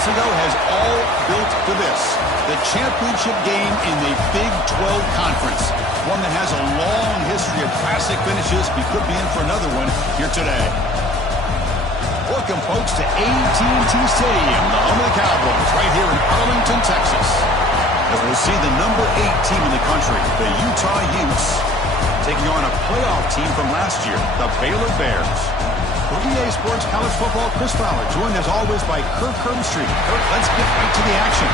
Jacksonville has all built for this. The championship game in the Big 12 Conference. One that has a long history of classic finishes. We could be in for another one here today. Welcome, folks, to AT&T Stadium, the home of the Cowboys, right here in Arlington, Texas. And we'll see the number 8 team in the country, the Utah Utes, taking on a playoff team from last year, the Baylor Bears. For EA Sports College Football, Chris Fowler, joined as always by Kirk Herbstreit. Kirk, let's get right to the action.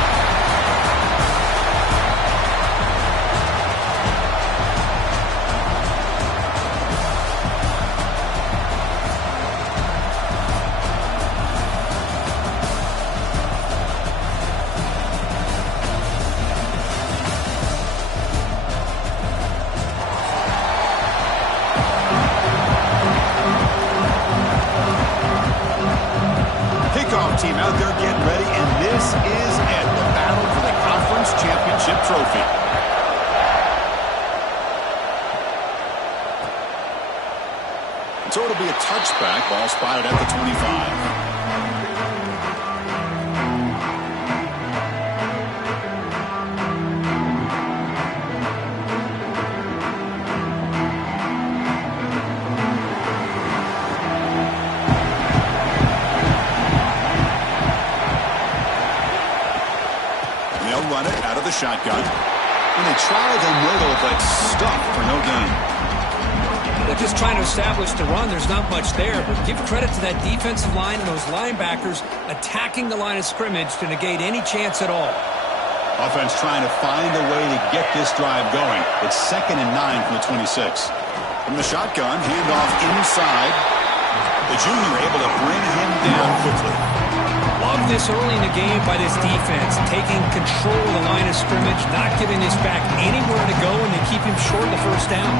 Team out there getting ready, and this is it, the battle for the conference championship trophy. So it'll be a touchback, ball spotted at the 25. Run it out of the shotgun. And they try the middle, but stuck for no gain. They're just trying to establish the run. There's not much there, but give credit to that defensive line and those linebackers attacking the line of scrimmage to negate any chance at all. Offense trying to find a way to get this drive going. It's 2nd and 9 from the 26. From the shotgun, handoff inside. The junior able to bring him down quickly. Love this early in the game by this defense, taking control of the line of scrimmage, not giving this back anywhere to go, and they keep him short of the first down.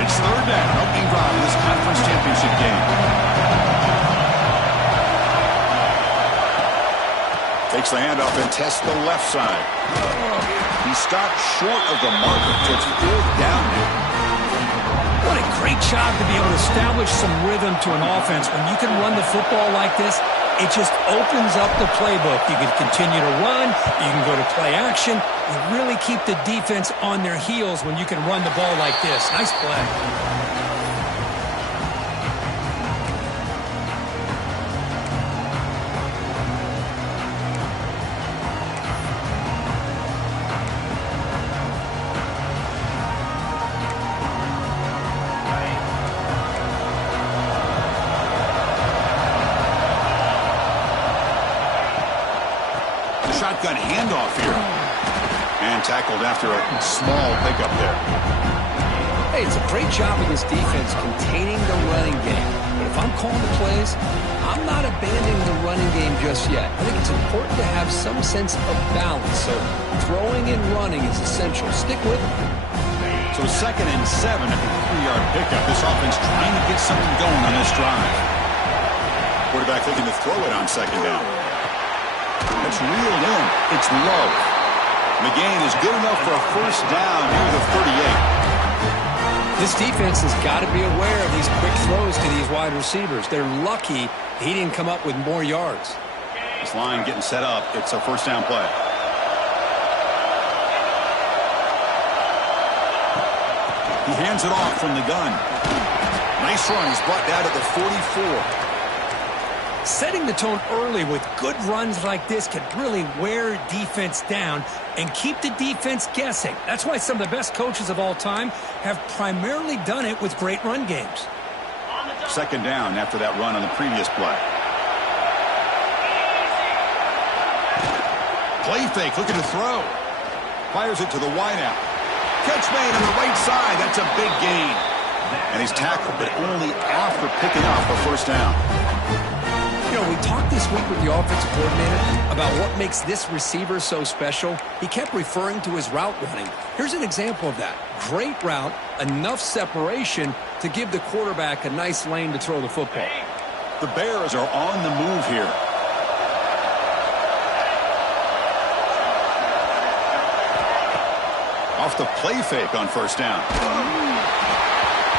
It's 3rd down, opening drive in this conference championship game. Takes the handoff and tests the left side. He stopped short of the marker. It's 4th down now. What a great job to be able to establish some rhythm to an offense. When you can run the football like this, it just opens up the playbook. You can continue to run. You can go to play action. You really keep the defense on their heels when you can run the ball like this. Nice play. Shotgun handoff here. And tackled after a small pickup there. Hey, it's a great job of this defense containing the running game. But if I'm calling the plays, I'm not abandoning the running game just yet. I think it's important to have some sense of balance. So throwing and running is essential. Stick with it. So 2nd and 7 at the 3-yard pickup. This offense trying to get something going on this drive. Quarterback looking to throw it on 2nd down. It's reeled in. It's low. The gain is good enough for a first down near the 38. This defense has got to be aware of these quick throws to these wide receivers. They're lucky he didn't come up with more yards. This line getting set up. It's a first down play. He hands it off from the gun. Nice run. He's brought down to the 44. Setting the tone early with good runs like this can really wear defense down and keep the defense guessing. That's why some of the best coaches of all time have primarily done it with great run games. 2nd down after that run on the previous play. Play fake, looking to throw. Fires it to the wideout. Catch made on the right side. That's a big gain. And he's tackled, but only after picking up a first down. You know, we talked this week with the offensive coordinator about what makes this receiver so special. He kept referring to his route running. Here's an example of that. Great route, enough separation to give the quarterback a nice lane to throw the football. The Bears are on the move here. off the play fake on first down.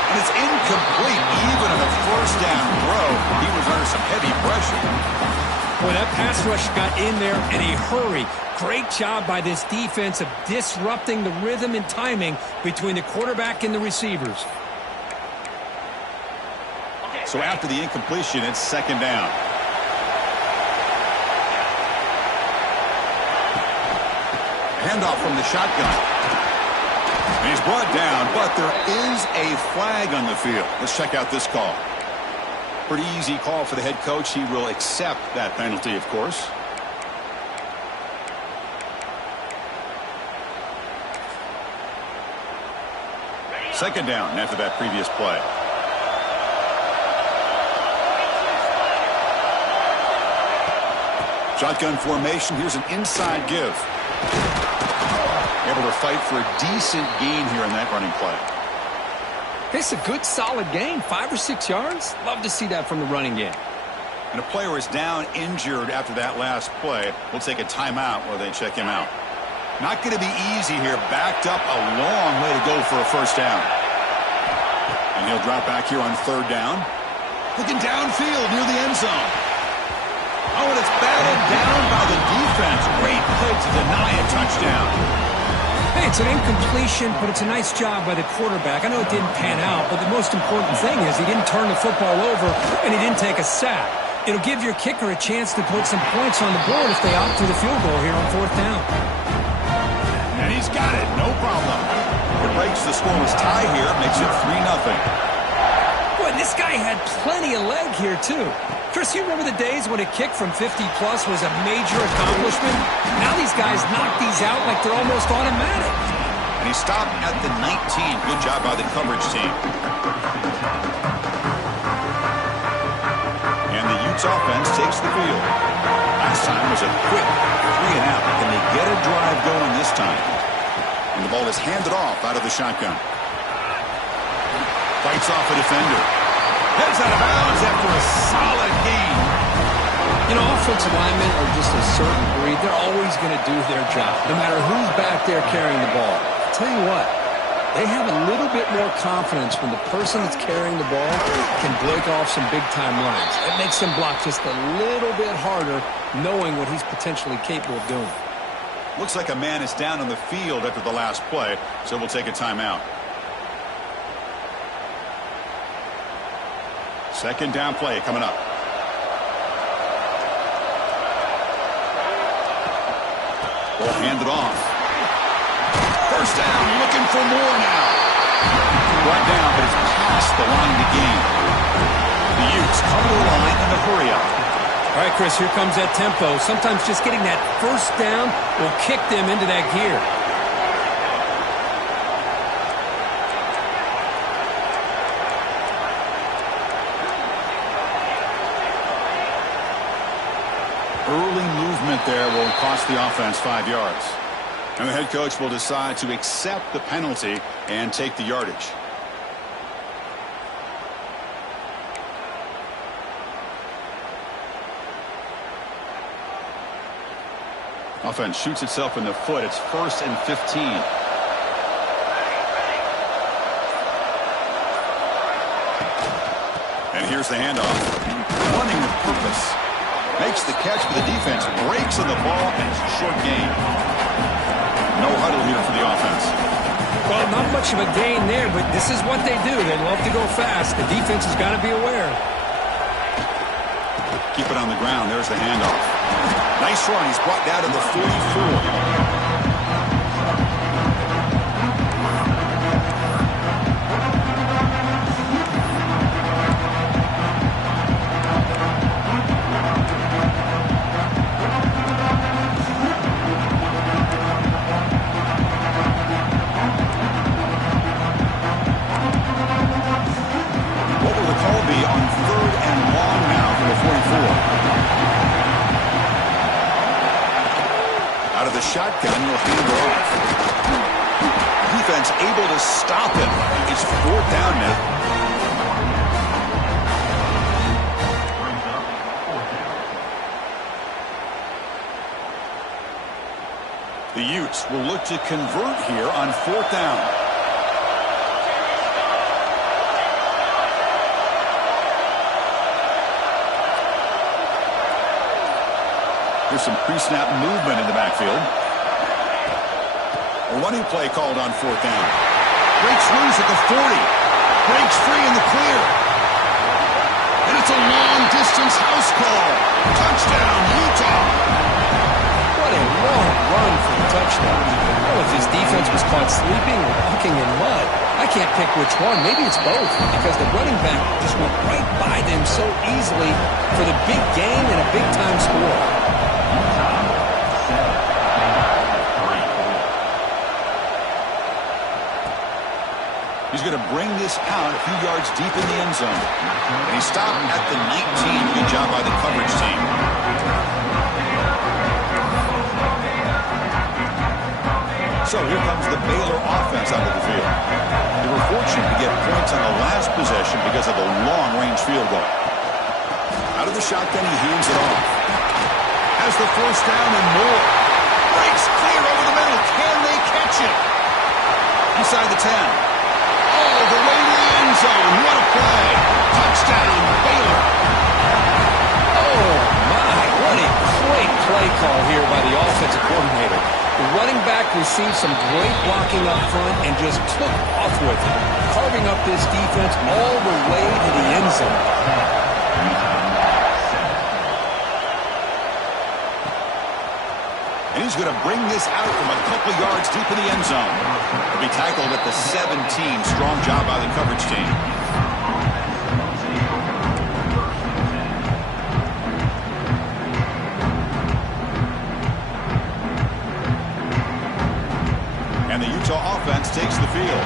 And it's incomplete. Even on a first down throw, he was under some heavy pressure. Boy, that pass rush got in there in a hurry. Great job by this defense of disrupting the rhythm and timing between the quarterback and the receivers. So after the incompletion, it's second down. Handoff from the shotgun. And he's brought down, but there is a flag on the field. Let's check out this call. Pretty easy call for the head coach. He will accept that penalty, of course. Second down after that previous play. Shotgun formation. Here's an inside give. Able to fight for a decent gain here in that running play. It's a good, solid gain. 5 or 6 yards. Love to see that from the running game. And a player is down injured after that last play. We'll take a timeout while they check him out. Not going to be easy here. Backed up a long way to go for a first down. And he'll drop back here on third down. Looking downfield near the end zone. Oh, and it's batted down by the defense. Great play to deny a touchdown. Hey, it's an incompletion, but it's a nice job by the quarterback. I know it didn't pan out, but the most important thing is he didn't turn the football over and he didn't take a sack. It'll give your kicker a chance to put some points on the board if they opt for the field goal here on fourth down. And he's got it, no problem. It breaks the scoreless tie here, makes it 3-0. Boy, this guy had plenty of leg here, too. Chris, you remember the days when a kick from 50-plus was a major accomplishment? Now these guys knock these out like they're almost automatic. And he stopped at the 19. Good job by the coverage team. And the Utes offense takes the field. Last time was a quick 3-and-out. Can they get a drive going this time? And the ball is handed off out of the shotgun. Fights off a defender. Heads out of bounds after a solid gain. You know, offensive linemen are just a certain breed. They're always going to do their job, no matter who's back there carrying the ball. I'll tell you what, they have a little bit more confidence when the person that's carrying the ball can break off some big-time runs. It makes them block just a little bit harder, knowing what he's potentially capable of doing. Looks like a man is down on the field after the last play, so we'll take a timeout. Second down play coming up. Ball handed off. First down, looking for more now. Brought down, but it's past the line to gain. The Utes cover the line in the hurry up. All right, Chris, here comes that tempo. Sometimes just getting that first down will kick them into that gear. Early movement there will cost the offense 5 yards. And the head coach will decide to accept the penalty and take the yardage. Offense shoots itself in the foot. It's 1st and 15. And here's the handoff. Running with purpose. Makes the catch for the defense. Breaks on the ball, and it's a short gain. No huddle here for the offense. Well, not much of a gain there, but this is what they do. They love to go fast. The defense has got to be aware. Keep it on the ground. There's the handoff. Nice run. He's brought down to the 44. Shotgun will hand it off. Defense able to stop him. It's 4th down now. The Utes will look to convert here on 4th down. There's some pre-snap movement in the backfield. A running play called on 4th down. Breaks loose at the 40. Breaks free in the clear. And it's a long-distance house call. Touchdown, Utah. What a long run for the touchdown. Well, if his defense was caught sleeping or walking in mud, I can't pick which one. Maybe it's both, because the running back just went right by them so easily for the big game and a big-time score. He's going to bring this out a few yards deep in the end zone. And he stopped at the 19. Good job by the coverage team. So here comes the Baylor offense out of the field. They were fortunate to get points on the last possession because of a long-range field goal. Out of the shotgun, he hands it off. Has the first down and more. Breaks clear over the middle. Can they catch it? Inside the 10. All the way to the end zone. What a play. Touchdown, Baylor. Oh, my. What a great play call here by the offensive coordinator. The running back received some great blocking up front and just took off with it, carving up this defense all the way to the end zone. And he's going to bring this out from a couple yards deep in the end zone. He'll be tackled at the 17. Strong job by the coverage team. And the Utah offense takes the field.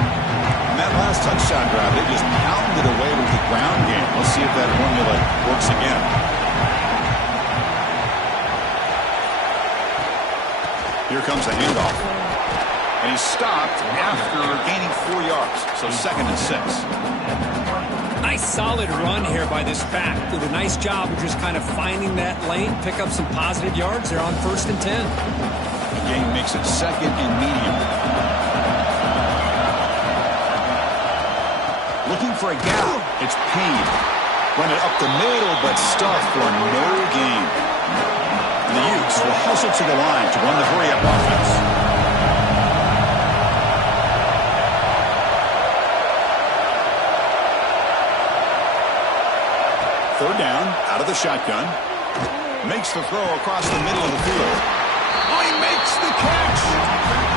On that last touchdown drive, they just pounded away with the ground game. Let's see if that formula works again. Here comes a handoff. And he's stopped after gaining 4 yards. So 2nd and 6. Nice solid run here by this back. Did a nice job of just kind of finding that lane, pick up some positive yards. They're on 1st and 10. The game makes it 2nd and medium. Looking for a gap. It's Payne. Run it up the middle, but stuffed for no gain. The Utes will hustle to the line to run the hurry-up offense. Third down, out of the shotgun. Makes the throw across the middle of the field. Oh, he makes the catch!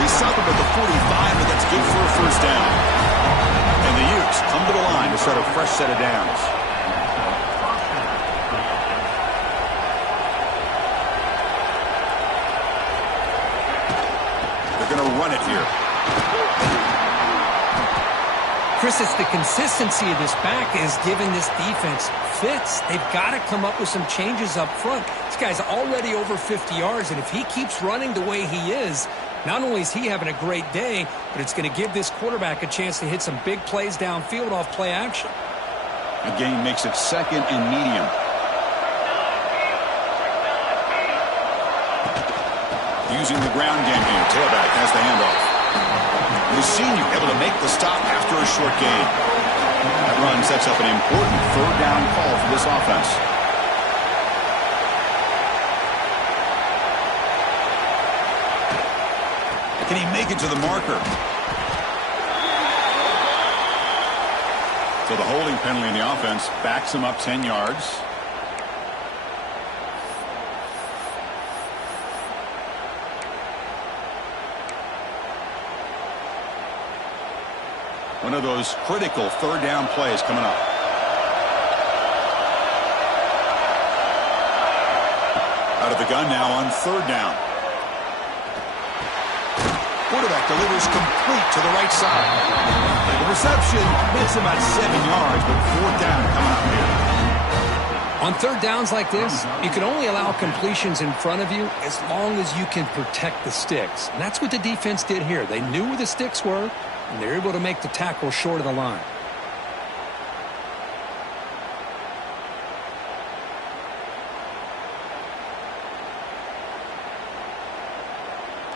He stopped him at the 45, but that's good for a first down. And the Utes come to the line to start a fresh set of downs. Going to run it here. Chris, it's the consistency of this back is giving this defense fits. They've got to come up with some changes up front. This guy's already over 50 yards, and if he keeps running the way he is, not only is he having a great day, but it's going to give this quarterback a chance to hit some big plays downfield off play action. The game makes it 2nd and medium. Using the ground game here. Tailback has the handoff. The senior able to make the stop after a short gain. That run sets up an important 3rd down call for this offense. Can he make it to the marker? So the holding penalty in the offense backs him up 10 yards. One of those critical 3rd down plays coming up. Out of the gun now on 3rd down. Quarterback delivers complete to the right side. The reception makes about 7 yards, but 4th down coming up here. On 3rd downs like this, you can only allow completions in front of you as long as you can protect the sticks. And that's what the defense did here. They knew where the sticks were, and they're able to make the tackle short of the line.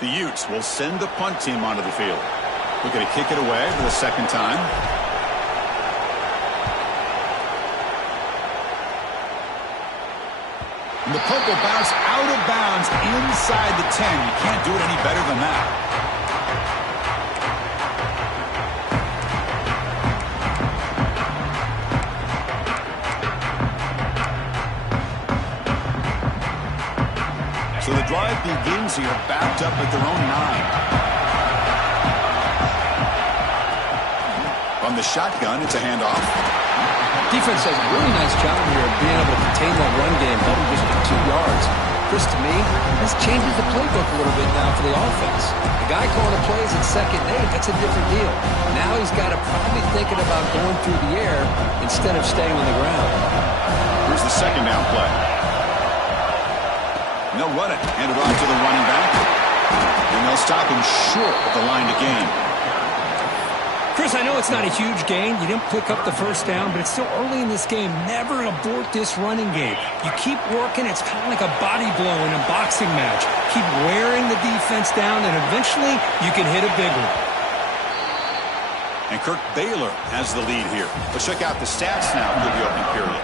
The Utes will send the punt team onto the field. We're going to kick it away for the second time. And the punt will bounce out of bounds inside the 10. You can't do it any better than that. So the drive begins here, backed up at their own 9. From the shotgun, it's a handoff. Defense does a really nice job here of being able to contain that run game, held him just for 2 yards. Chris, to me, this changes the playbook a little bit now for the offense. The guy calling the plays at 2nd and 8, that's a different deal. Now he's got to probably thinking about going through the air instead of staying on the ground. Here's the second down play. And they'll run it. Hand it off to the running back. And they'll stop him short of the line to gain. Chris, I know it's not a huge gain. You didn't pick up the first down, but it's still early in this game. Never abort this running game. You keep working. It's kind of like a body blow in a boxing match. Keep wearing the defense down, and eventually you can hit a big one. And Kirk Baylor has the lead here. Let's check out the stats now for the opening period.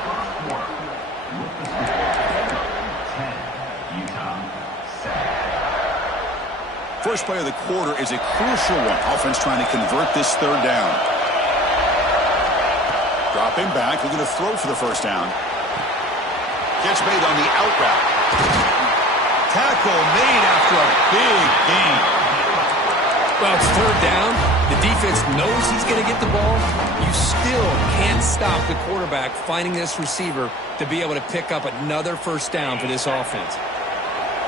First play of the quarter is a crucial one. Offense trying to convert this third down. Dropping back, looking to throw for the first down. Catch made on the out route. Tackle made after a big gain. Well, it's third down. The defense knows he's going to get the ball. You still can't stop the quarterback finding this receiver to be able to pick up another first down for this offense.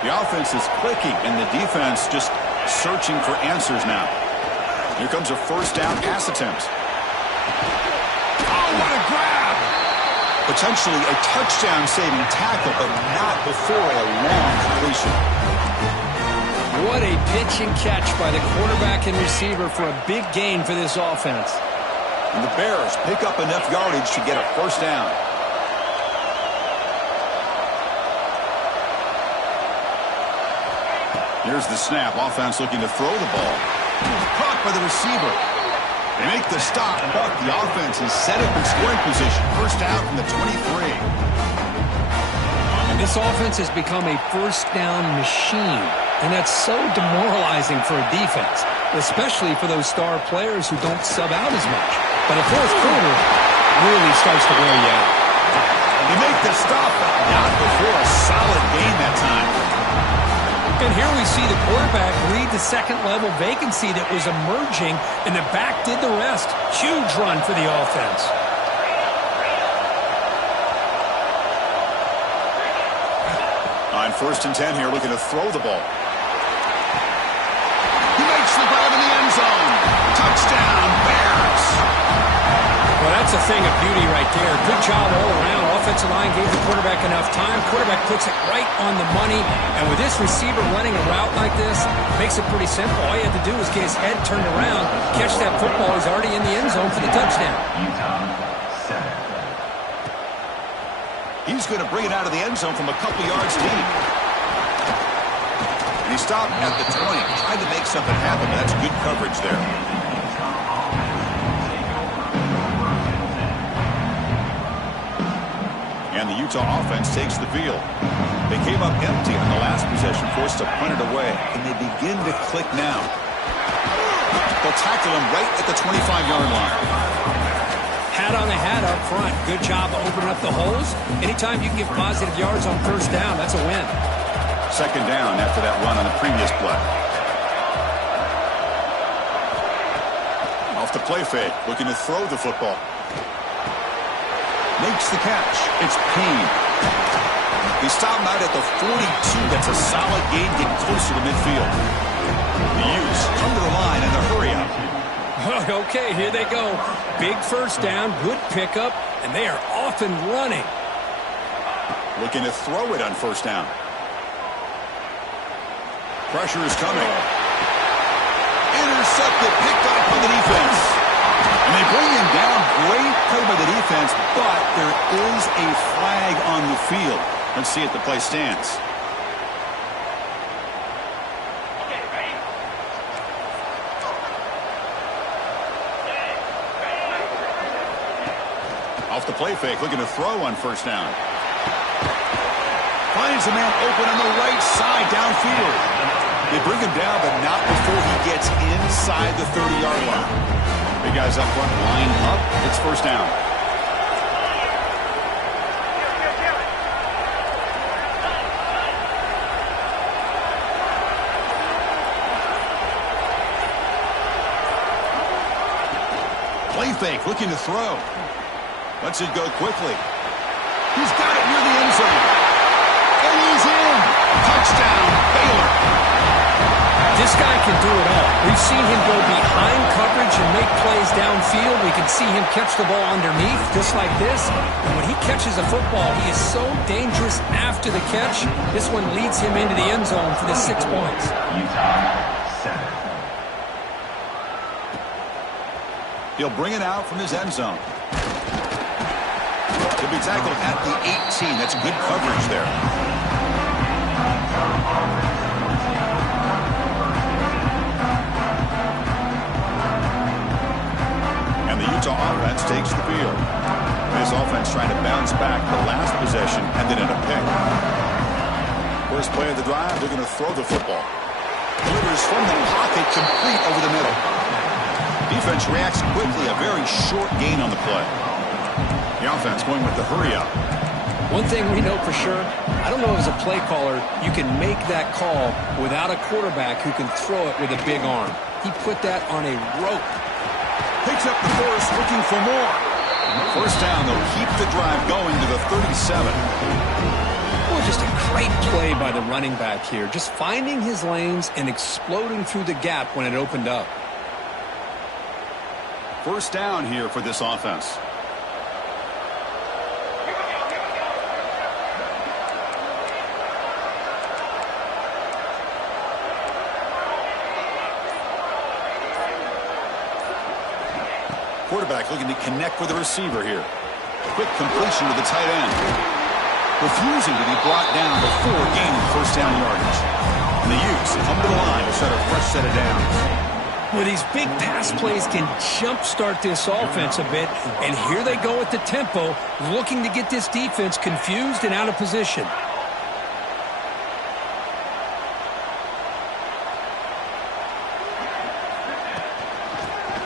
The offense is clicking, and the defense just searching for answers now. Here comes a first down pass attempt. Oh, what a grab! Potentially a touchdown-saving tackle, but not before a long completion. What a pitch and catch by the quarterback and receiver for a big gain for this offense. And the Bears pick up enough yardage to get a first down. Here's the snap. Offense looking to throw the ball. Caught by the receiver. They make the stop, but the offense is set up in scoring position. First down from the 23. And this offense has become a first down machine. And that's so demoralizing for a defense, especially for those star players who don't sub out as much. But a fourth quarter really starts to wear you out. They make the stop, but not before a solid gain that time. And here we see the quarterback read the second-level vacancy that was emerging, and the back did the rest. Huge run for the offense. On 1st and 10 here, looking to throw the ball. He makes the grab in the end zone. Touchdown, Bears. Well, that's a thing of beauty right there. Good job all around. Offensive line gave the quarterback enough time. Quarterback puts it right on the money. And with this receiver running a route like this, makes it pretty simple. All you have to do is get his head turned around, catch that football. He's already in the end zone for the touchdown. He's going to bring it out of the end zone from a couple yards deep. And he stopped at the 20. Tried to make something happen, but that's good coverage there. And the Utah offense takes the field. They came up empty on the last possession, forced to punt it away. And they begin to click now. They'll tackle him right at the 25-yard line. Hat on the hat up front. Good job of opening up the holes. Anytime you can get positive yards on first down, that's a win. Second down after that run on the previous play. Off the play fake, looking to throw the football. Makes the catch. It's Payne. He stopped him out at the 42. That's a solid gain, getting closer to midfield. The Utes come to the line and the hurry up. Okay, here they go. Big first down, good pickup, and they are off and running. Looking to throw it on first down. Pressure is coming. Intercepted, picked off by the defense. And they bring him down. Great play by the defense, but there is a flag on the field. Let's see if the play stands. play fake, looking to throw on first down. Finds a man open on the right side downfield. They bring him down, but not before he gets inside the 30-yard line. Big guys up front, line up. It's first down. Play fake, looking to throw. Lets it go quickly. He's got it near the end zone. And he's in. Touchdown, Baylor. This guy can do it all. We've seen him go behind coverage and make plays downfield. We can see him catch the ball underneath, just like this. And when he catches a football, he is so dangerous after the catch. This one leads him into the end zone for the 6 points. He'll bring it out from his end zone. He'll be tackled at the 18. That's good coverage there. And the Utah offense takes the field. This offense trying to bounce back the last possession, ended in a pick. First play of the drive, they're going to throw the football. Delivers from the pocket, complete over the middle. Defense reacts quickly, a very short gain on the play. The offense going with the hurry up. One thing we know for sure, I don't know as a play caller, you can make that call without a quarterback who can throw it with a big arm. He put that on a rope. Picks up the first, looking for more. First down, they'll keep the drive going to the 37. Well, just a great play by the running back here. Just finding his lanes and exploding through the gap when it opened up. First down here for this offense. Quarterback looking to connect with the receiver here. Quick completion to the tight end. Refusing to be brought down before gaining first down yardage. And the Utes come to the line to start a fresh set of downs. Well, these big pass plays can jumpstart this offense a bit, and here they go at the tempo, looking to get this defense confused and out of position.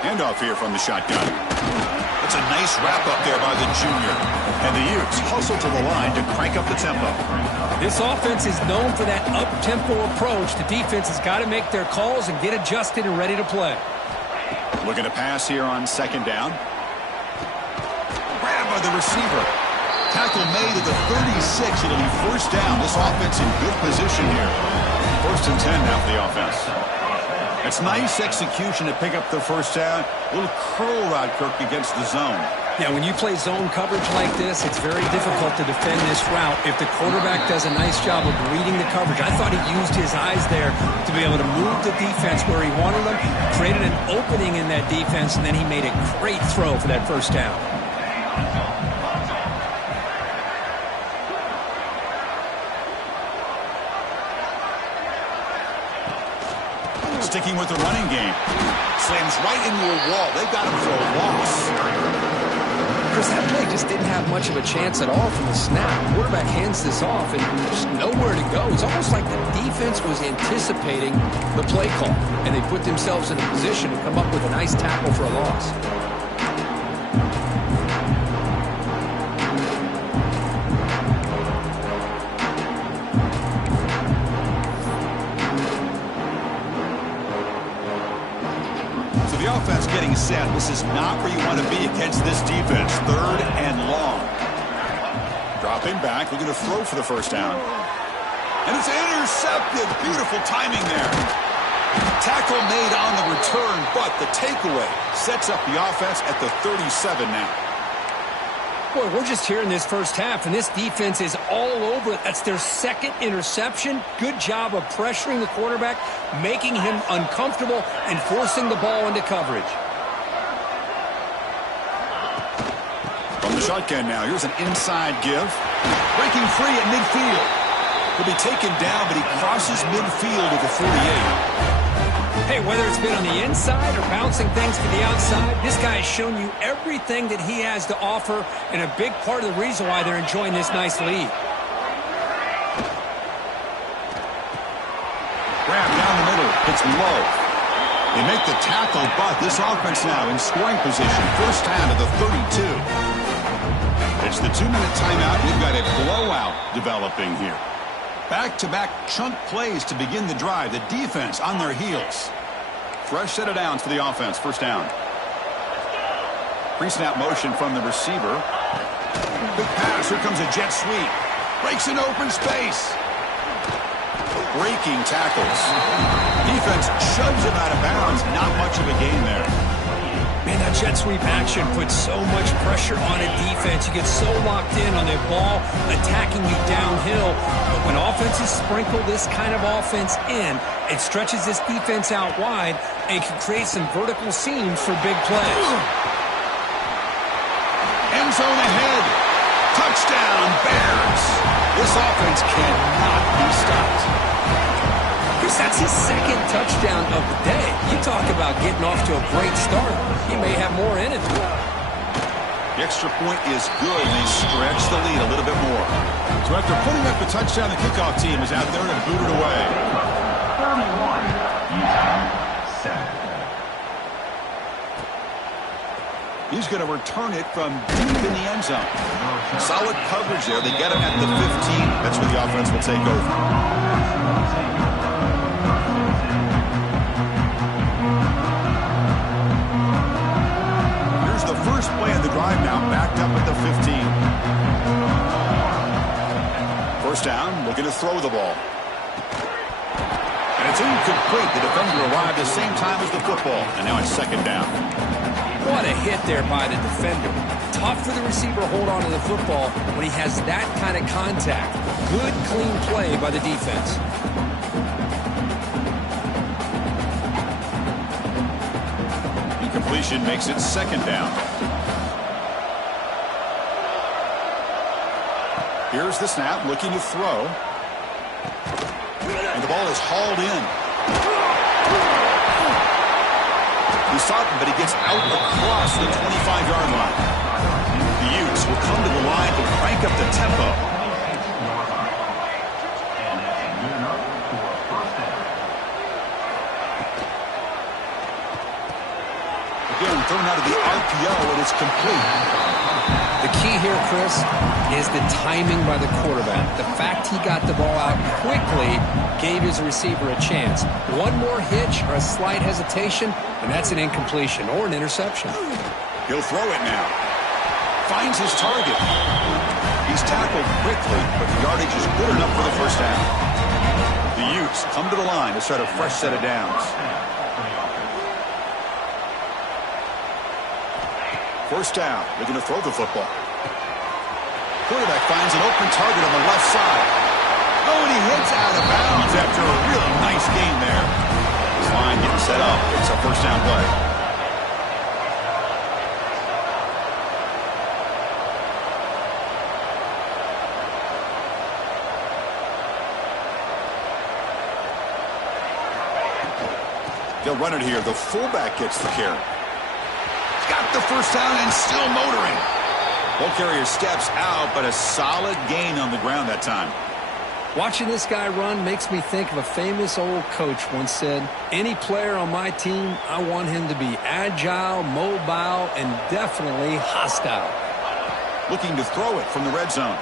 Handoff here from the shotgun. That's a nice wrap-up there by the junior. And the Utes hustle to the line to crank up the tempo. This offense is known for that up-tempo approach. The defense has got to make their calls and get adjusted and ready to play. Looking to pass here on second down. Grab by the receiver. Tackle made at the 36. It'll be first down. This offense in good position here. First and 10 now for the offense. It's nice execution to pick up the first down. A little curl route, Kirk, against the zone. Yeah, when you play zone coverage like this, it's very difficult to defend this route if the quarterback does a nice job of reading the coverage. I thought he used his eyes there to be able to move the defense where he wanted them, created an opening in that defense, and then he made a great throw for that first down. Sticking with the running game. Slams right into a wall. They've got him for a loss. Chris, that play just didn't have much of a chance at all from the snap. The quarterback hands this off and there's nowhere to go. It's almost like the defense was anticipating the play call, and they put themselves in a position to come up with a nice tackle for a loss. Offense getting set. This is not where you want to be against this defense. Third and long. Dropping back, looking to throw for the first down. And it's intercepted. Beautiful timing there. Tackle made on the return, but the takeaway sets up the offense at the 37 now. Boy, we're just here in this first half, and this defense is all over it. That's their second interception. Good job of pressuring the quarterback, making him uncomfortable, and forcing the ball into coverage. From the shotgun now, here's an inside give. Breaking free at midfield. He'll be taken down, but he crosses midfield at the 48. Hey, whether it's been on the inside or bouncing things to the outside, this guy has shown you everything that he has to offer, and a big part of the reason why they're enjoying this nice lead. Grab down the middle. It's low. They make the tackle, but this offense now in scoring position. First down to the 32. It's the 2-minute timeout. We've got a blowout developing here. Back-to-back chunk plays to begin the drive. The defense on their heels. Fresh set of downs for the offense. First down. Pre-snap motion from the receiver. Big pass. Here comes a jet sweep. Breaks an open space. Breaking tackles. Defense shoves him out of bounds. Not much of a gain there. Man, that jet sweep action puts so much pressure on a defense. You get so locked in on their ball attacking you downhill. But when offenses sprinkle this kind of offense in, it stretches this defense out wide and can create some vertical seams for big plays. End zone ahead. Touchdown, Bears. This offense cannot be stopped. That's his second touchdown of the day. You talk about getting off to a great start. He may have more in it. The extra point is good. They stretch the lead a little bit more. So after putting up a touchdown, the kickoff team is out there to boot it away. 31, set. He's going to return it from deep in the end zone. Solid coverage there. They get him at the 15. That's where the offense will take over. First play of the drive now, backed up at the 15. First down, looking to throw the ball. And it's incomplete. The defender arrived the same time as the football. And now it's second down. What a hit there by the defender. Tough for the receiver to hold on to the football when he has that kind of contact. Good, clean play by the defense. Incompletion makes it second down. Here's the snap, looking to throw. And the ball is hauled in. He's stopping, but he gets out across the 25-yard line. The Utes will come to the line to crank up the tempo. Again, thrown out of the RPO, and it's complete. The key here, Chris, is the timing by the quarterback. The fact he got the ball out quickly gave his receiver a chance. One more hitch or a slight hesitation, and that's an incompletion or an interception. He'll throw it now. Finds his target. He's tackled quickly, but the yardage is good enough for the first down. The Utes come to the line to start a fresh set of downs. First down, looking to throw the football. Quarterback finds an open target on the left side. Oh, and he hits out of bounds after a really nice gain there. His line getting set up. It's a first down play. They'll run it here. The fullback gets the carry. Got the first down and still motoring. Ball carrier steps out, but a solid gain on the ground that time. Watching this guy run makes me think of a famous old coach once said, any player on my team, I want him to be agile, mobile, and definitely hostile. Looking to throw it from the red zone.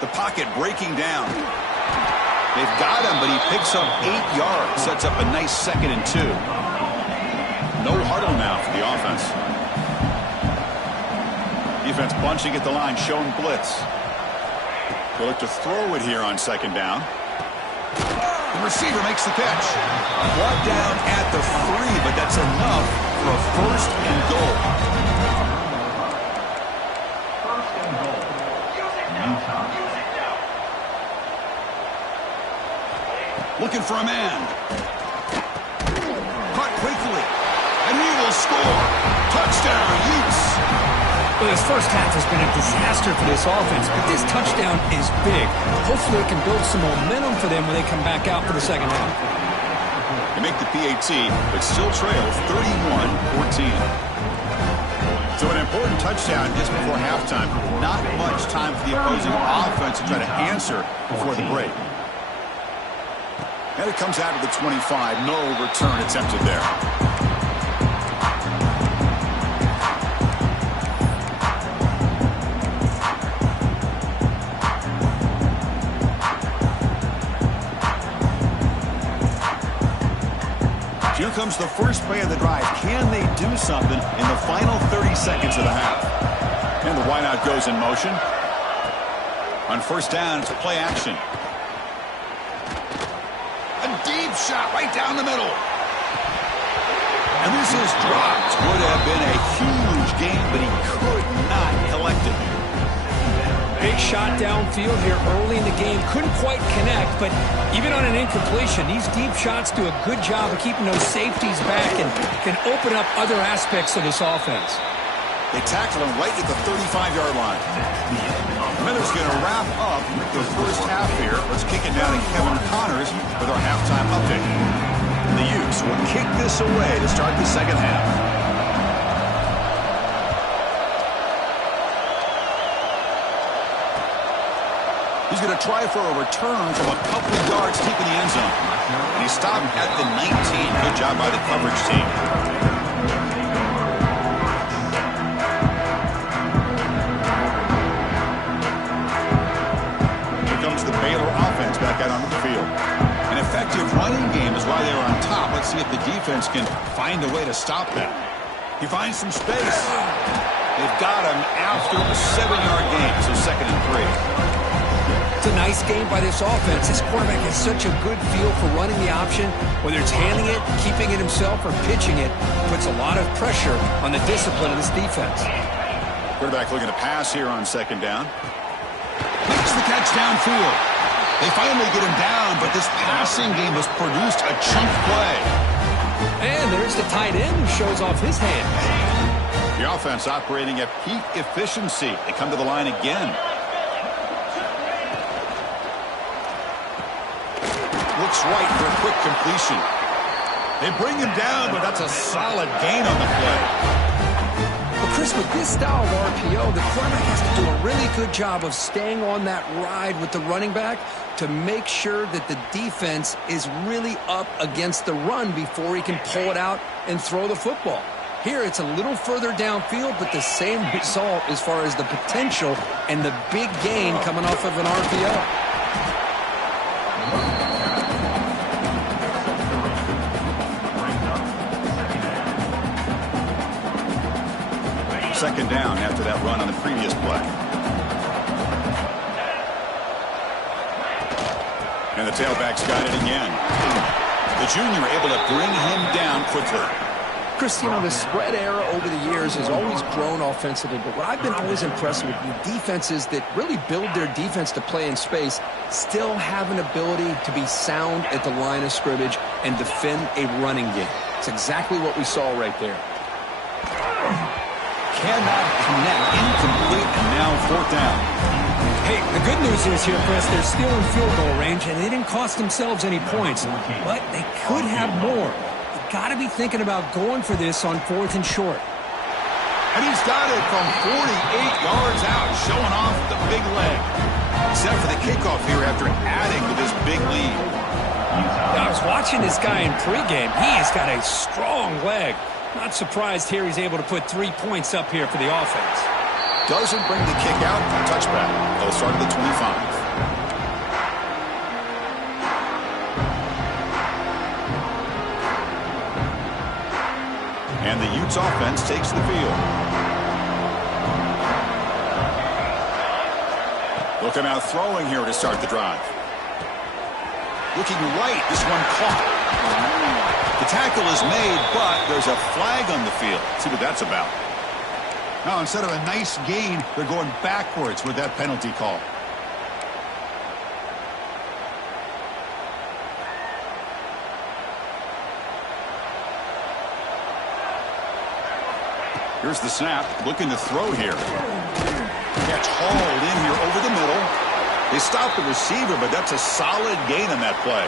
The pocket breaking down. They've got him, but he picks up 8 yards. Sets up a nice 2nd and 2. No huddle now for the offense. Defense bunching at the line, showing blitz. They'll look to throw it here on second down. The receiver makes the catch. Brought down at the 3, but that's enough for a first and goal. First and goal. Looking for a man. Caught quickly. And he will score. Touchdown, Utes. Well, this first half has been a disaster for this offense, but this touchdown is big. Hopefully it can build some momentum for them when they come back out for the second half. They make the PAT, but still trail 31-14. So an important touchdown just before halftime. Not much time for the opposing offense to try to answer before the break. And it comes out to the 25. No return attempted there. Here comes the first play of the drive. Can they do something in the final 30 seconds of the half? And the wideout goes in motion. On first down, it's play action. A deep shot right down the middle. And this is dropped. Would have been a huge gain, but he could not collect it. Big shot downfield here early in the game. Couldn't quite connect, but even on an incompletion, these deep shots do a good job of keeping those safeties back and can open up other aspects of this offense. They tackle him right at the 35-yard line. Miller's going to wrap up the first half here. Let's kick it down to Kevin Connors with our halftime update. The Utes will kick this away to start the second half. He's going to try for a return from a couple of yards deep in the end zone. And he stopped at the 19. Good job by the coverage team. Here comes the Baylor offense back out onto the field. An effective running game is why they were on top. Let's see if the defense can find a way to stop that. He finds some space. They've got him after a 7-yard gain, so 2nd and 3. It's a nice game by this offense. This quarterback has such a good feel for running the option. Whether it's handing it, keeping it himself, or pitching it, puts a lot of pressure on the discipline of this defense. Quarterback looking to pass here on 2nd down. Makes the catch downfield. They finally get him down, but this passing game has produced a chunk play. And there's the tight end who shows off his hand. The offense operating at peak efficiency. They come to the line again. Looks right for a quick completion. They bring him down, but that's a solid gain on the play. But Chris, with this style of RPO, the quarterback has to do a really good job of staying on that ride with the running back to make sure that the defense is really up against the run before he can pull it out and throw the football. Here, it's a little further downfield, but the same result as far as the potential and the big gain coming off of an RPO. 2nd down after that run on the previous play. And the tailback's got it again. The junior able to bring him down quickly. Chris, you know, the spread era over the years has always grown offensively, but what I've been always impressed with the defenses that really build their defense to play in space still have an ability to be sound at the line of scrimmage and defend a running game. It's exactly what we saw right there. Cannot connect, incomplete, and now 4th down. Hey, the good news is here, Chris, they're still in field goal range, and they didn't cost themselves any points, but they could have more. You've got to be thinking about going for this on 4th and short. And he's got it from 48 yards out, showing off the big leg. Set for the kickoff here after adding to this big lead. I was watching this guy in pregame. He has got a strong leg. Not surprised here he's able to put 3 points up here for the offense. Doesn't bring the kick out. Touchback. They'll start at the 25. And the Utes offense takes the field. They'll come out throwing here to start the drive. Looking right. This one caught. The tackle is made, but there's a flag on the field. See what that's about. Now, instead of a nice gain, they're going backwards with that penalty call. Here's the snap. Looking to throw here. Catch hauled in here over the middle. They stopped the receiver, but that's a solid gain on that play.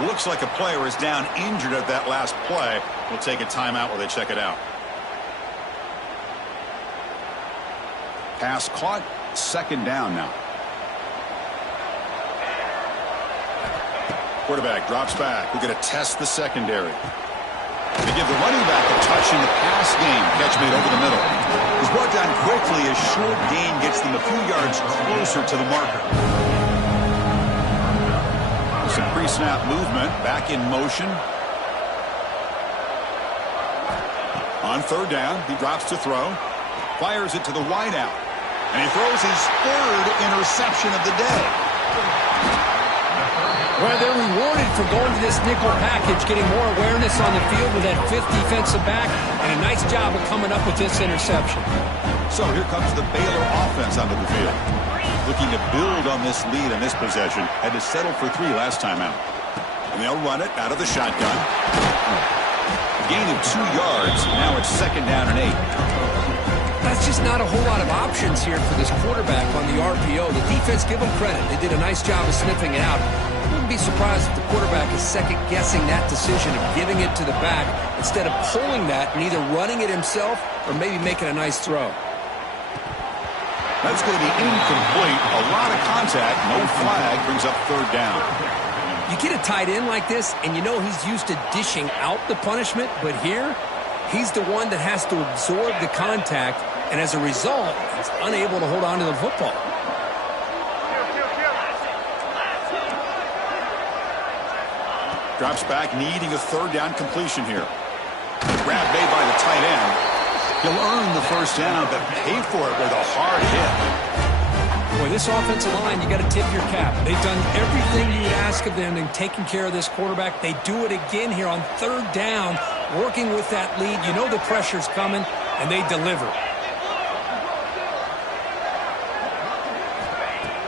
Looks like a player is down injured at that last play. We'll take a timeout while they check it out. Pass caught. Second down now. Quarterback drops back. We're going to test the secondary. They give the running back a touch in the pass game. Catch made over the middle. He's brought down quickly. A short gain gets them a few yards closer to the marker. Some pre-snap movement. Back in motion. On third down, he drops to throw. Fires it to the wideout. And he throws his third interception of the day. Well, they're rewarded for going to this nickel package, getting more awareness on the field with that fifth defensive back, and a nice job of coming up with this interception. So here comes the Baylor offense onto the field. Looking to build on this lead in this possession. Had to settle for 3 last time out. And they'll run it out of the shotgun. A gain of 2 yards. Now it's second down and 8. That's just not a whole lot of options here for this quarterback on the RPO. The defense, give them credit. They did a nice job of sniffing it out. I wouldn't be surprised if the quarterback is second-guessing that decision of giving it to the back instead of pulling that and either running it himself or maybe making a nice throw. That's going to be incomplete. A lot of contact. No flag. Brings up third down. You get a tight end like this, and you know he's used to dishing out the punishment, but here, he's the one that has to absorb the contact, and as a result, he's unable to hold on to the football. Drops back, needing a third down completion here. Grab made by the tight end. He'll earn the first down, but pay for it with a hard hit. Boy, this offensive line, you got to tip your cap. They've done everything you would ask of them in taking care of this quarterback. They do it again here on third down, working with that lead. You know the pressure's coming, and they deliver.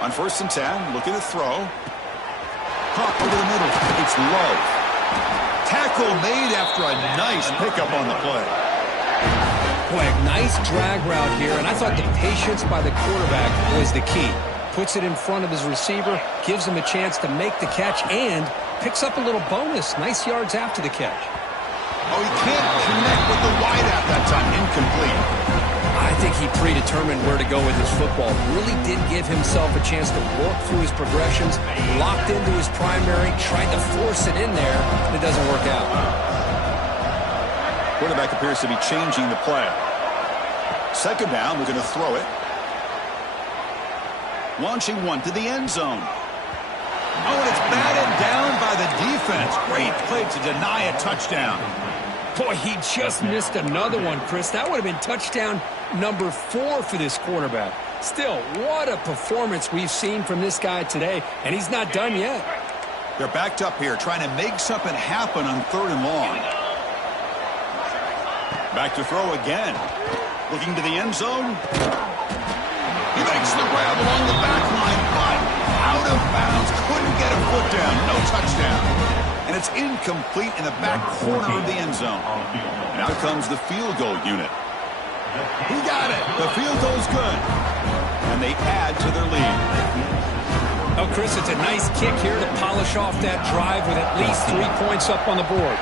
On first and 10, looking to throw. Caught over the middle. It's low. Tackle made after a nice pickup on the play. Boy, a nice drag route here, and I thought the patience by the quarterback was the key. Puts it in front of his receiver, gives him a chance to make the catch, and picks up a little bonus. Nice yards after the catch. Oh, he can't connect with the wideout that time. Incomplete. I think he predetermined where to go with his football. Really did give himself a chance to work through his progressions, locked into his primary, tried to force it in there, and it doesn't work out. Quarterback appears to be changing the play. Second down, we're going to throw it. Launching one to the end zone. Oh, and it's batted down by the defense. Great play to deny a touchdown. Boy, he just missed another one, Chris. That would have been touchdown number 4 for this quarterback. Still, what a performance we've seen from this guy today, and he's not done yet. They're backed up here, trying to make something happen on third and long. Back to throw again. Looking to the end zone. He makes the grab along the back line, but out of bounds. Couldn't get a foot down. No touchdown. And it's incomplete in the back corner of the end zone. And out comes the field goal unit. He got it. The field goal's good. And they add to their lead. Oh, Chris, it's a nice kick here to polish off that drive with at least 3 points up on the board.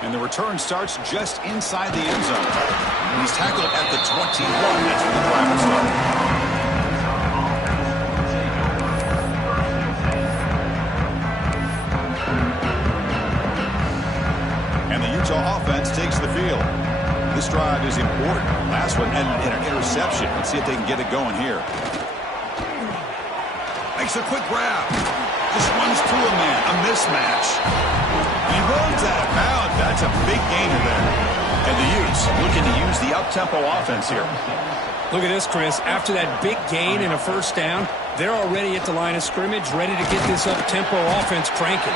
And the return starts just inside the end zone. And he's tackled at the 21. That's where the drive will start. Utah offense takes the field. This drive is important. Last one ended in an interception. Let's see if they can get it going here. Makes a quick grab. Just runs through a man. A mismatch. He runs out of bounds. That's a big gainer there. And the Utes looking to use the up-tempo offense here. Look at this, Chris. After that big gain and a first down, they're already at the line of scrimmage, ready to get this up-tempo offense cranking.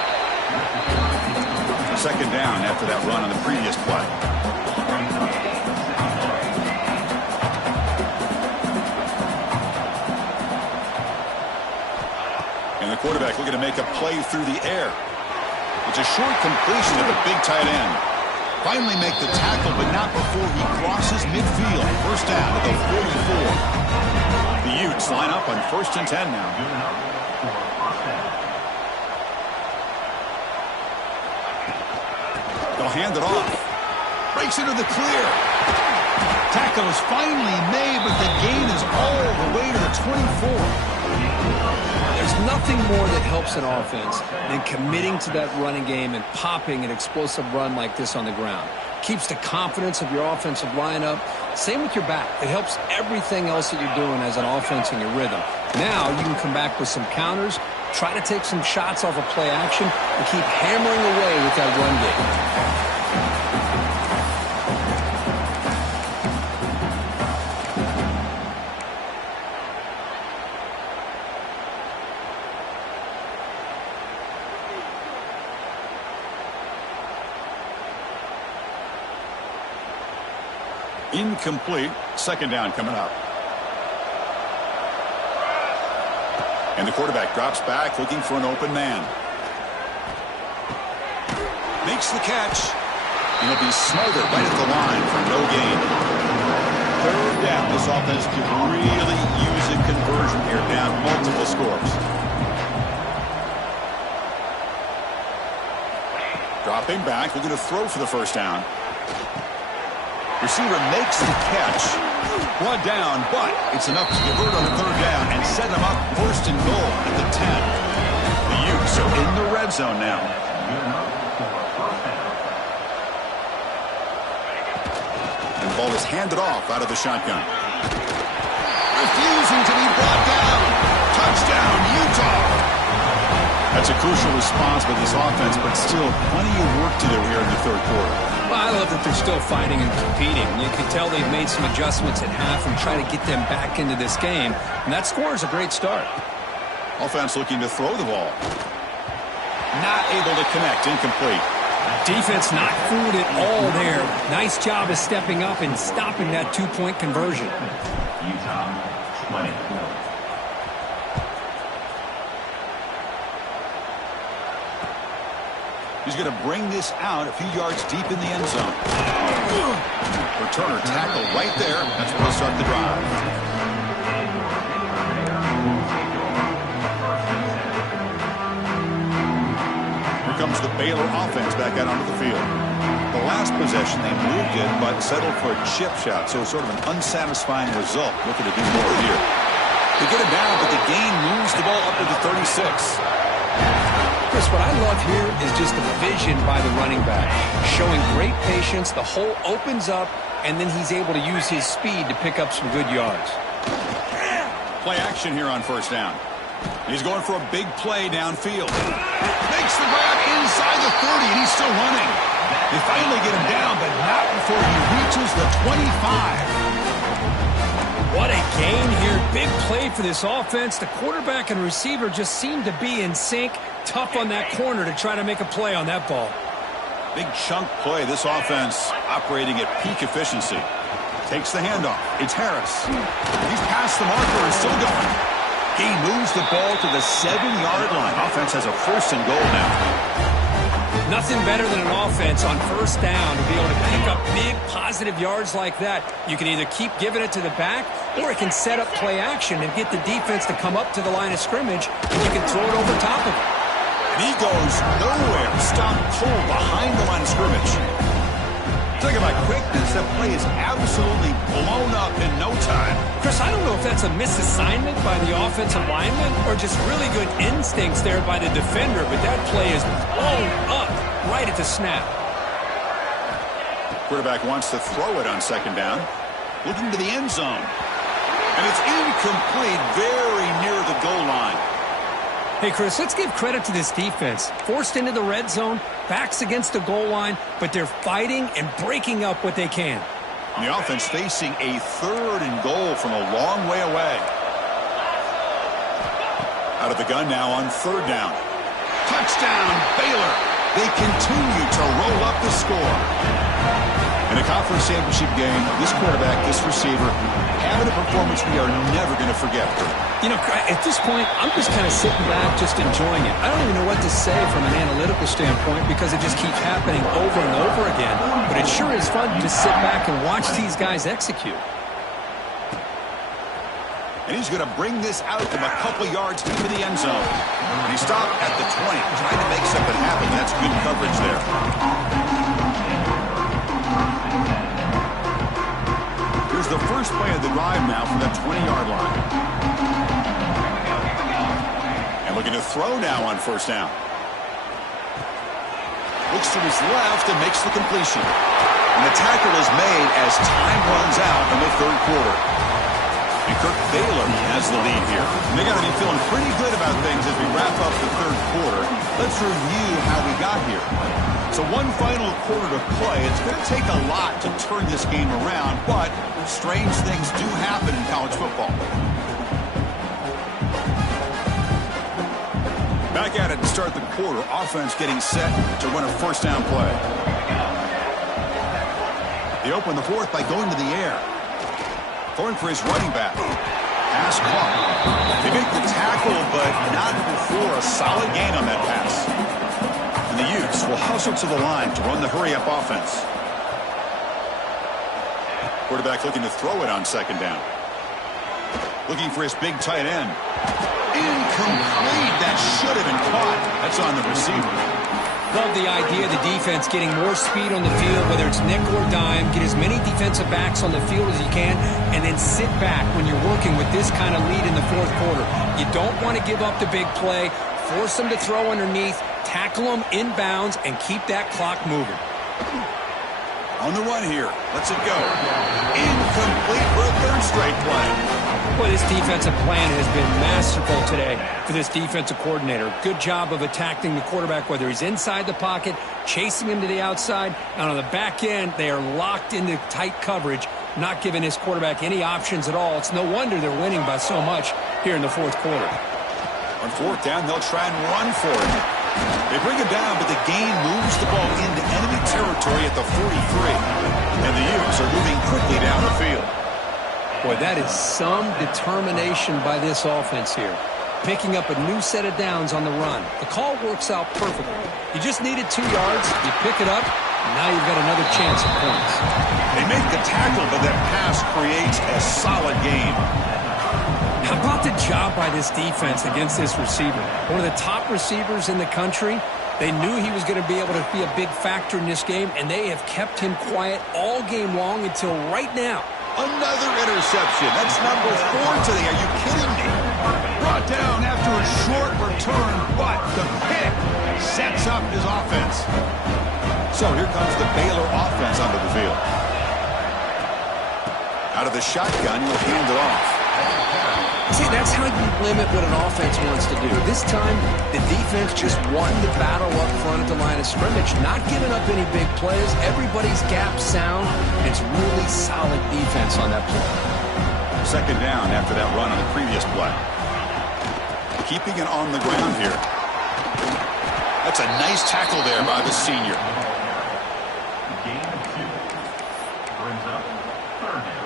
Second down after that run on the previous play. And the quarterback looking to make a play through the air. It's a short completion to the big tight end. Finally make the tackle, but not before he crosses midfield. First down at the 44. The Utes line up on 1st and 10 now. They'll hand it off. Breaks into the clear. Tackle is finally made, but the gain is all the way to the 24. There's nothing more that helps an offense than committing to that running game and popping an explosive run like this on the ground. Keeps the confidence of your offensive lineup. Same with your back. It helps everything else that you're doing as an offense in your rhythm. Now you can come back with some counters, try to take some shots off of play action, and keep hammering away with that run game. Incomplete. 2nd down coming up. And the quarterback drops back looking for an open man. Makes the catch. And he'll be smothered right at the line for no gain. 3rd down. This offense could really use a conversion here, down multiple scores. Dropping back, looking to throw for the 1st down. Receiver makes the catch. 1 down, but it's enough to convert on the 3rd down and set them up 1st and goal at the 10. The Utes are in the red zone now. And the ball is handed off out of the shotgun. Refusing to be brought down. Touchdown, Utah. That's a crucial response by this offense, but still plenty of work to do here in the 3rd quarter. Well, I love that they're still fighting and competing. You can tell they've made some adjustments at half and try to get them back into this game. And that score is a great start. Offense looking to throw the ball. Not able to connect. Incomplete. Defense not fooled at all there. Nice job of stepping up and stopping that 2-point conversion. Utah 20. He's going to bring this out a few yards deep in the end zone. Returner tackle right there. That's where he'll start the drive. Here comes the Baylor offense back out onto the field. The last possession, they moved it, but settled for a chip shot, so sort of an unsatisfying result. Looking to do more here. They get it down, but the gain moves the ball up to the 36. Chris, what I love here is just the vision by the running back. Showing great patience, the hole opens up, and then he's able to use his speed to pick up some good yards. Play action here on 1st down. He's going for a big play downfield. Makes the grab inside the 30, and he's still running. They finally get him down, but not before he reaches the 25. What a gain here. Big play for this offense. The quarterback and receiver just seem to be in sync. Tough on that corner to try to make a play on that ball. Big chunk play. This offense operating at peak efficiency. Takes the handoff. It's Harris. He's past the marker and still going. He moves the ball to the 7-yard line. Offense has a 1st and goal now. Nothing better than an offense on 1st down to be able to pick up big positive yards like that. You can either keep giving it to the back, or it can set up play action and get the defense to come up to the line of scrimmage, and you can throw it over top of it. And he goes nowhere. Stop pull behind the line of scrimmage. Talking about quickness, that play is absolutely blown up in no time. Chris, I don't know if that's a misassignment by the offensive lineman or just really good instincts there by the defender, but that play is blown up right at the snap. Quarterback wants to throw it on 2nd down. Looking to the end zone. And it's incomplete, very near the goal line. Hey, Chris, let's give credit to this defense. Forced into the red zone, backs against the goal line, but they're fighting and breaking up what they can. And the offense facing a 3rd and goal from a long way away. Out of the gun now on 3rd down. Touchdown, Baylor. They continue to roll up the score. In a conference championship game, this quarterback, this receiver, having a performance we are never going to forget. You know, at this point, I'm just kind of sitting back, just enjoying it. I don't even know what to say from an analytical standpoint because it just keeps happening over and over again. But it sure is fun to sit back and watch these guys execute. And he's going to bring this out from a couple yards deep in the end zone. And he stopped at the 20, trying to make something happen. That's good coverage there. Here's the first play of the drive now from that 20-yard line. And looking to throw now on first down. Looks to his left and makes the completion. And the tackle is made as time runs out in the third quarter. And Kirk Baylor has the lead here. And they got to be feeling pretty good about things as we wrap up the third quarter. Let's review how we got here. So one final quarter to play. It's going to take a lot to turn this game around, but strange things do happen in college football. Back at it to start the quarter. Offense getting set to run a first down play. They open the fourth by going to the air. Throwing for his running back. Pass caught. They make the tackle, but not before a solid gain on that pass. And the Utes will hustle to the line to run the hurry-up offense. Quarterback looking to throw it on second down. Looking for his big tight end. Incomplete. That should have been caught. That's on the receiver. Love the idea of the defense getting more speed on the field, whether it's nickel or dime. Get as many defensive backs on the field as you can, and then sit back when you're working with this kind of lead in the fourth quarter. You don't want to give up the big play. Force them to throw underneath, tackle them inbounds, and keep that clock moving. On the run here. Let's it go. Incomplete for a third straight play. Well, this defensive plan has been masterful today for this defensive coordinator. Good job of attacking the quarterback, whether he's inside the pocket, chasing him to the outside, and on the back end, they are locked into tight coverage, not giving his quarterback any options at all. It's no wonder they're winning by so much here in the fourth quarter. On fourth down, they'll try and run for it. They bring him down, but the gain moves the ball into enemy territory at the 43. And the Utes are moving quickly down the field. Boy, that is some determination by this offense here. Picking up a new set of downs on the run. The call works out perfectly. You just needed 2 yards. You pick it up. And now you've got another chance at points. They make the tackle, but that pass creates a solid gain. How about the job by this defense against this receiver? One of the top receivers in the country. They knew he was going to be able to be a big factor in this game, and they have kept him quiet all game long until right now. Another interception. That's number 4 today. Are you kidding me? Brought down after a short return, but the pick sets up his offense. So here comes the Baylor offense onto the field. Out of the shotgun, he'll hand it off. See, that's how you limit what an offense wants to do. This time, the defense just won the battle up front at the line of scrimmage, not giving up any big plays. Everybody's gap sound. It's really solid defense on that play. Second down after that run on the previous play. Keeping it on the ground here. That's a nice tackle there by the senior. Gain of 2. Brings up third down.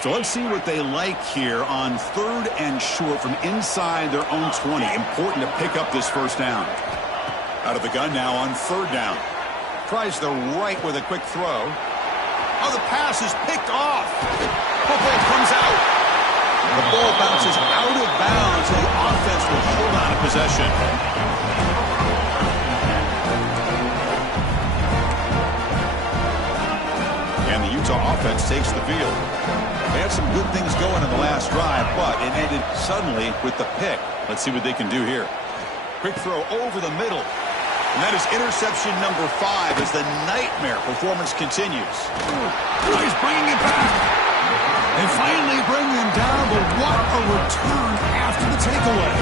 So let's see what they like here on third and short from inside their own 20. Important to pick up this first down. Out of the gun now on third down. Tries the right with a quick throw. Oh, the pass is picked off. Football comes out. The ball bounces out of bounds, and the offense will hold on to possession. And the Utah offense takes the field. They had some good things going in the last drive, but it ended suddenly with the pick. Let's see what they can do here. Quick throw over the middle. And that is interception number 5 as the nightmare performance continues. He's bringing it back. They finally bring him down, but what a return after the takeaway.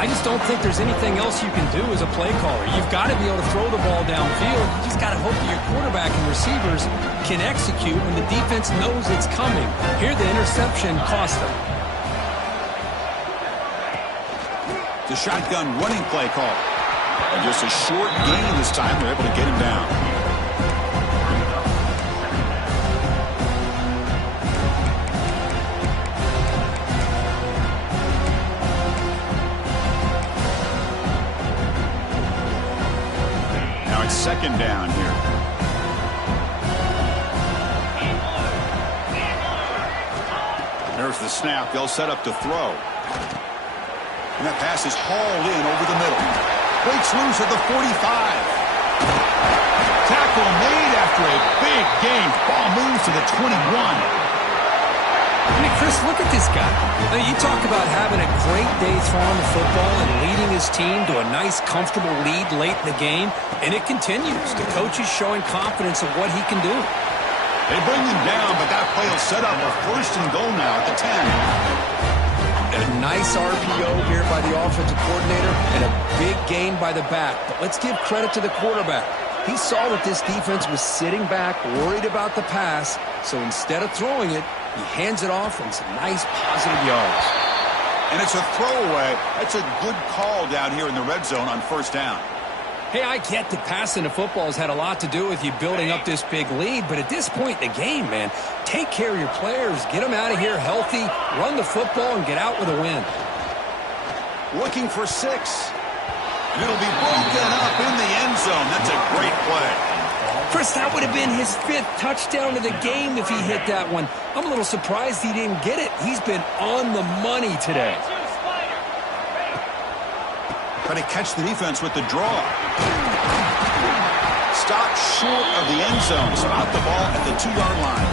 I just don't think there's anything else you can do as a play caller. You've got to be able to throw the ball downfield. You just got to hope that your quarterback and receivers can execute when the defense knows it's coming. Here, the interception cost them. The shotgun running play call. And just a short gain this time. They're able to get him down. Second down here. There's the snap. They'll set up to throw. And that pass is hauled in over the middle. Breaks loose at the 45. Tackle made after a big gain. Ball moves to the 21. I mean, Chris, look at this guy. Now, you talk about having a great day throwing the football and leading his team to a nice, comfortable lead late in the game, and it continues. The coach is showing confidence of what he can do. They bring him down, but that play will set up a 1st and goal now at the 10. A nice RPO here by the offensive coordinator and a big gain by the back. But let's give credit to the quarterback. He saw that this defense was sitting back, worried about the pass, so instead of throwing it, he hands it off and some nice positive yards. And it's a throwaway. That's a good call down here in the red zone on 1st down. Hey, I get that passing the football has had a lot to do with you building up this big lead, but at this point in the game, man, take care of your players, get them out of here healthy, run the football, and get out with a win. Looking for 6. And it'll be broken up in the end zone. That's a great play. Chris, that would have been his 5th touchdown of the game if he hit that one. I'm a little surprised he didn't get it. He's been on the money today. Trying to catch the defense with the draw. Stopped short of the end zone. Spot the ball at the 2-yard line.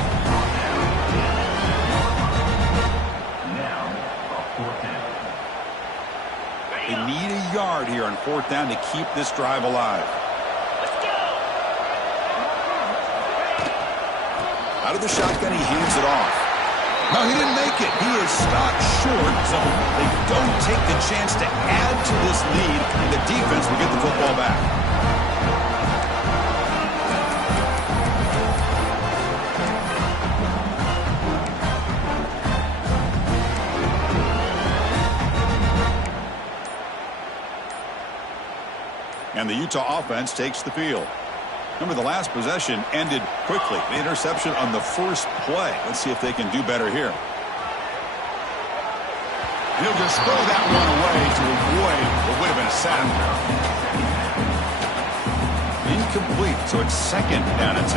Now, a 4th down. They need a yard here on 4th down to keep this drive alive. Out of the shotgun, he hands it off. No, he didn't make it. He is stopped short, so they don't take the chance to add to this lead, and the defense will get the football back. And the Utah offense takes the field. Remember, the last possession ended quickly. The interception on the first play. Let's see if they can do better here. He'll just throw that one away to avoid what would have been a sack. Incomplete, so it's 2nd down and 10.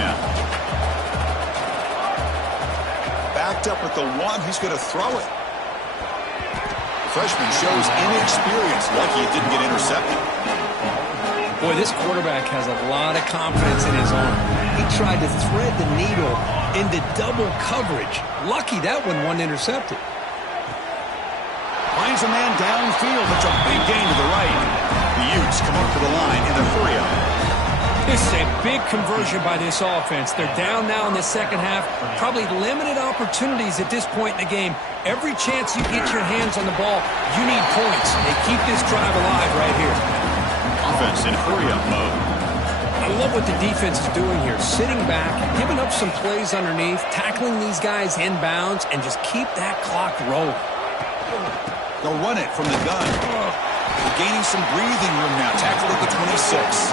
Backed up with the 1. He's going to throw it. The freshman shows inexperience. Lucky it didn't get intercepted. Boy, this quarterback has a lot of confidence in his arm. He tried to thread the needle into double coverage. Lucky that one wasn't intercepted. Finds a man downfield. It's a big gain to the right. The Utes come up to the line in a hurry up. This is a big conversion by this offense. They're down now in the second half. Probably limited opportunities at this point in the game. Every chance you get your hands on the ball, you need points. They keep this drive alive right here. Offense in hurry-up mode. I love what the defense is doing here. Sitting back, giving up some plays underneath, tackling these guys inbounds, and just keep that clock rolling. They'll run it from the gun. They're gaining some breathing room now. Tackled at the 26.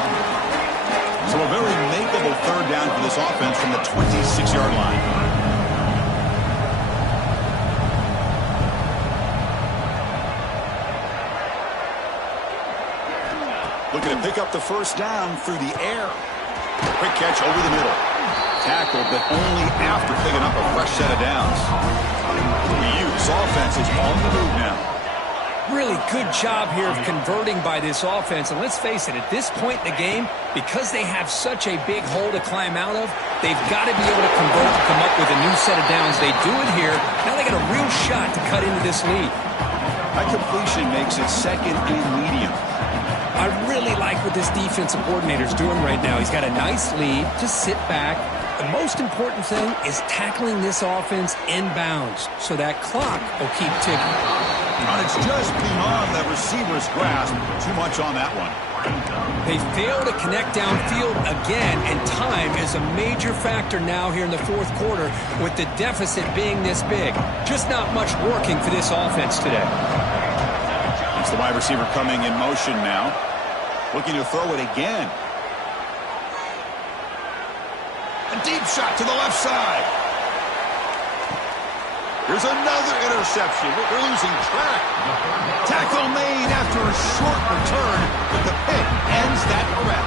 So a very makeable 3rd down for this offense from the 26-yard line. Looking to pick up the 1st down through the air. Quick catch over the middle. Tackled, but only after picking up a fresh set of downs. The Utes offense is on the move now. Really good job here of converting by this offense. And let's face it, at this point in the game, because they have such a big hole to climb out of, they've got to be able to convert to come up with a new set of downs. They do it here. Now they got a real shot to cut into this lead. That completion makes it 2nd and medium. I really like what this defensive coordinator is doing right now. He's got a nice lead. Just sit back. The most important thing is tackling this offense inbounds so that clock will keep ticking. And it's just beyond the receiver's grasp. Too much on that one. They fail to connect downfield again, and time is a major factor now here in the 4th quarter with the deficit being this big. Just not much working for this offense today. It's the wide receiver coming in motion now. Looking to throw it again. A deep shot to the left side. Here's another interception. They're losing track. Tackle made after a short return, but the pick ends that threat.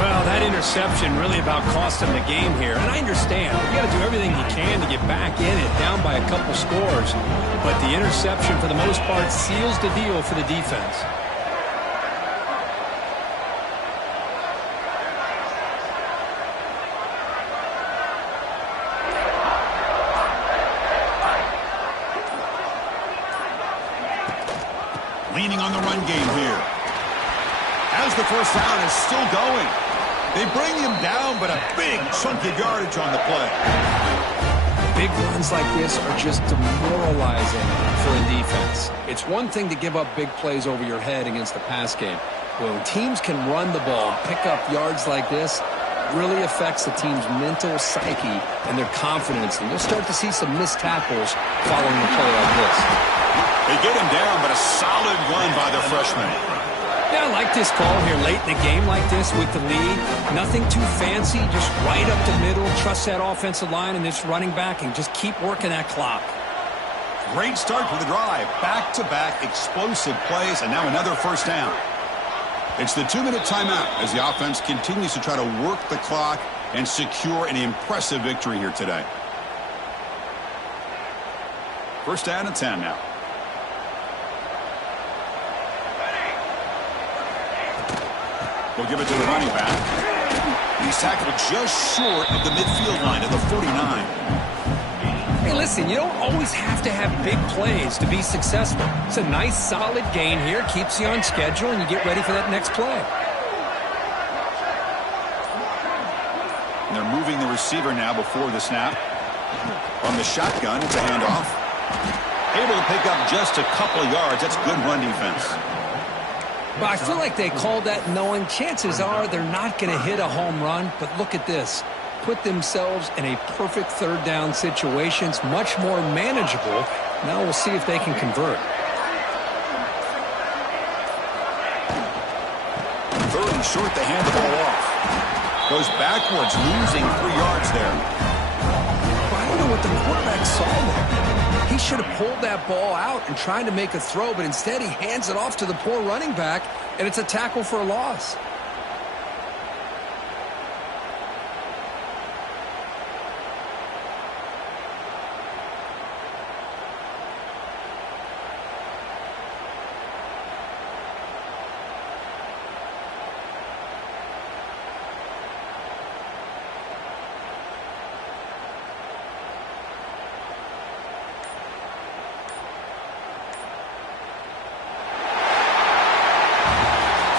Well, that interception really about cost them the game here. And I understand. You got to do everything you can to get back in it, down by a couple scores. But the interception, for the most part, seals the deal for the defense. Leaning on the run game here. As the first down is still going. They bring him down, but a big chunk of yardage on the play. Big runs like this are just demoralizing for a defense. It's one thing to give up big plays over your head against the pass game. When teams can run the ball and pick up yards like this, it really affects the team's mental psyche and their confidence. And you'll start to see some missed tackles following a play like this. They get him down, but a solid run by the freshman. Yeah, I like this call here late in the game like this with the lead. Nothing too fancy, just right up the middle. Trust that offensive line and this running back and just keep working that clock. Great start for the drive. Back-to-back explosive plays, and now another first down. It's the 2-minute timeout as the offense continues to try to work the clock and secure an impressive victory here today. First down and 10 now. We'll give it to the running back. He's tackled just short of the midfield line at the 49. Hey, listen, you don't always have to have big plays to be successful. It's a nice, solid gain here. Keeps you on schedule, and you get ready for that next play. And they're moving the receiver now before the snap. On the shotgun, it's a handoff. Able to pick up just a couple of yards. That's good run defense. But I feel like they called that knowing chances are they're not going to hit a home run. But look at this. Put themselves in a perfect third down situation. It's much more manageable. Now we'll see if they can convert. Third and short, they hand the ball off. Goes backwards, losing 3 yards there. I don't know what the quarterback saw there. He should have pulled that ball out and tried to make a throw, but instead he hands it off to the poor running back, and it's a tackle for a loss.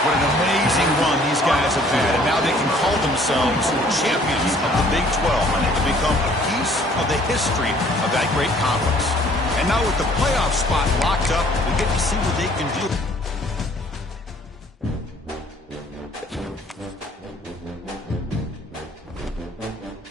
What an amazing run these guys have had, and now they can call themselves champions of the Big 12 and become a piece of the history of that great conference. And now with the playoff spot locked up, we get to see what they can do.